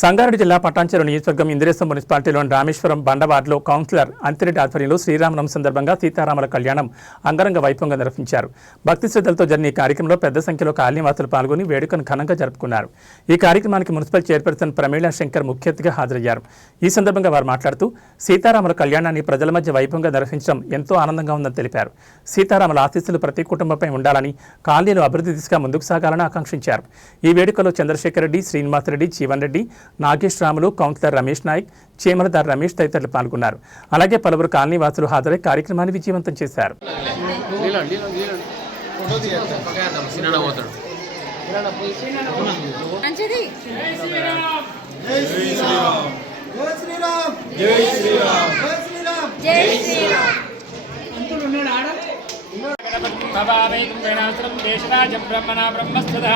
సంగారెడ్డి జిల్లా పటాన్చెరు నియోజకవర్గం ఇంద్రేశ్వరం మున్సిపాలిటీలోని రామేశ్వరం బండవాడలో కౌన్సిలర్ అంతిరెడ్డి ఆధ్వర్యంలో శ్రీరామనవమి సందర్భంగా సీతారాముల కళ్యాణం అంగరంగ వైభవంగా నిర్వహించారు. భక్తి శ్రద్ధలతో జరిగిన ఈ కార్యక్రమంలో పెద్ద సంఖ్యలో కాలనీవాసులు పాల్గొని వేడుకను ఘనంగా జరుపుకున్నారు. ఈ కార్యక్రమానికి మున్సిపల్ చైర్పర్సన్ ప్రమీళ శంకర్ ముఖ్య అతిథిగా హాజరయ్యారు. ఈ సందర్భంగా వారు మాట్లాడుతూ సీతారాముల కళ్యాణాన్ని ప్రజల మధ్య వైభవంగా నిర్వహించడం ఎంతో ఆనందంగా ఉందని తెలిపారు. సీతారాముల ఆశీస్సులు ప్రతి కుటుంబంపై ఉండాలని, కాలనీలు అభివృద్ధి దిశగా ముందుకు సాగాలని ఆకాంక్షించారు. ఈ వేడుకలో చంద్రశేఖర్ రెడ్డి, శ్రీనివాసరెడ్డి, జీవన్ రెడ్డి, నాగేష్ రాములు, కౌన్సిలర్ రమేష్ నాయక్, చీమలదార్ రమేష్ తదితరులు పాల్గొన్నారు. అలాగే పలువురు కాలనీవాసులు హాజరై కార్యక్రమాన్ని విజయవంతం చేశారు. భవామేకం దేశరాజం బ్రహ్మణా బ్రహ్మస్వతః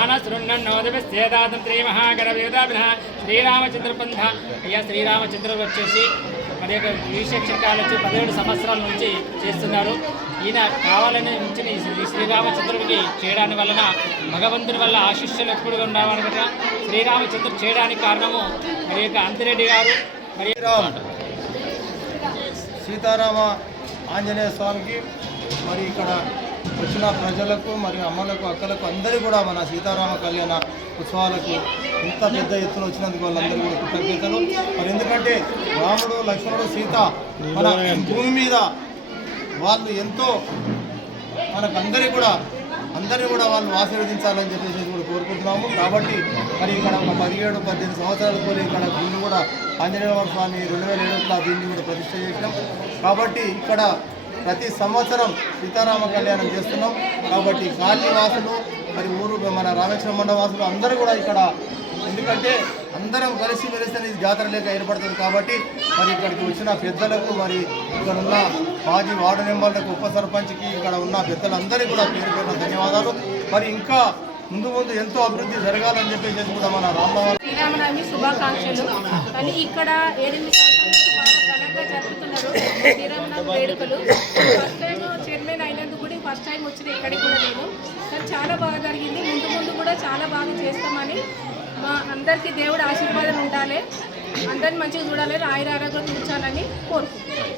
ఆనశృణ్ణోదవిశ్చేదాతం శ్రీమహాగరవేదాభినః శ్రీరామచంద్రపంథ. అయ్యా శ్రీరామచంద్రుడు వచ్చేసి మరి యొక్క విశేషణ కాలం వచ్చి 17 సంవత్సరాల నుంచి చేస్తున్నారు. ఈయన కావాలని ఉంచిన ఈ శ్రీరామచంద్రుడికి చేయడానికి వలన భగవంతుని వల్ల ఆశిష్యులు ఎప్పుడు ఉండవనుకుంటా శ్రీరామచంద్రుడు చేయడానికి కారణము మరి యొక్క అంతిరెడ్డి గారు. మరి సీతారామ ఆంజనేయ స్వామికి మరి ఇక్కడ వచ్చిన ప్రజలకు మరియు అమ్మలకు, అక్కలకు అందరూ కూడా మన సీతారామ కళ్యాణ ఉత్సవాలకు ఇంత పెద్ద ఎత్తున వచ్చినందుకు వాళ్ళందరూ కూడా కృతజ్ఞతలు. మరి ఎందుకంటే రాముడు, లక్ష్మణుడు, సీత మన భూమి మీద వాళ్ళు ఎంతో మనకందరికీ కూడా వాళ్ళు ఆశీర్వదించాలని చెప్పేసి కూడా కోరుకుంటున్నాము. కాబట్టి మరి ఇక్కడ ఒక 17-18 సంవత్సరాల కూడా ఇక్కడ దీన్ని కూడా ఆంజనేయ స్వామి 2007లో దీన్ని కూడా ప్రతిష్ఠ చేసినాం. కాబట్టి ఇక్కడ ప్రతి సంవత్సరం సీతారామ కళ్యాణం చేస్తున్నాం. కాబట్టి కాలనీ వాసులు మరి ఊరు మన రామేశ్వరం మండల వాసులు అందరూ కూడా ఇక్కడ, ఎందుకంటే అందరం కలిసి మెలిస్తే ఇది జాతర లేక ఏర్పడుతుంది. కాబట్టి మరి ఇక్కడికి వచ్చిన పెద్దలకు, మరి ఇక్కడ ఉన్న మాజీ వార్డు మెంబర్లకు, ఉప సర్పంచ్కి, ఇక్కడ ఉన్న పెద్దలందరికీ కూడా పేరు పేరున ధన్యవాదాలు. మరి ఇంకా ముందు ఎంతో అభివృద్ధి జరగాలని చెప్పేసి కూడా మన రామవారి శ్రీరామనవమి శుభాకాంక్షలు. కానీ ఇక్కడ 8 సంవత్సరాల నుంచి బాగా ఘనంగా జరుపుతున్నారు శ్రీరామనవమి వేడుకలు. ఫస్ట్ టైం చైర్మన్ అయినందుకు కూడా ఫస్ట్ టైం వచ్చిన ఇక్కడికి కూడా నేను, కానీ చాలా బాగా జరిగింది. ముందు కూడా చాలా బాగా చేస్తామని మా అందరికీ దేవుడు ఆశీర్వాదం ఉండాలి, అందరిని మంచిగా చూడాలి, ఆయుర ఆరోగ్యం ఉంచాలని కోరుకుంటున్నాను.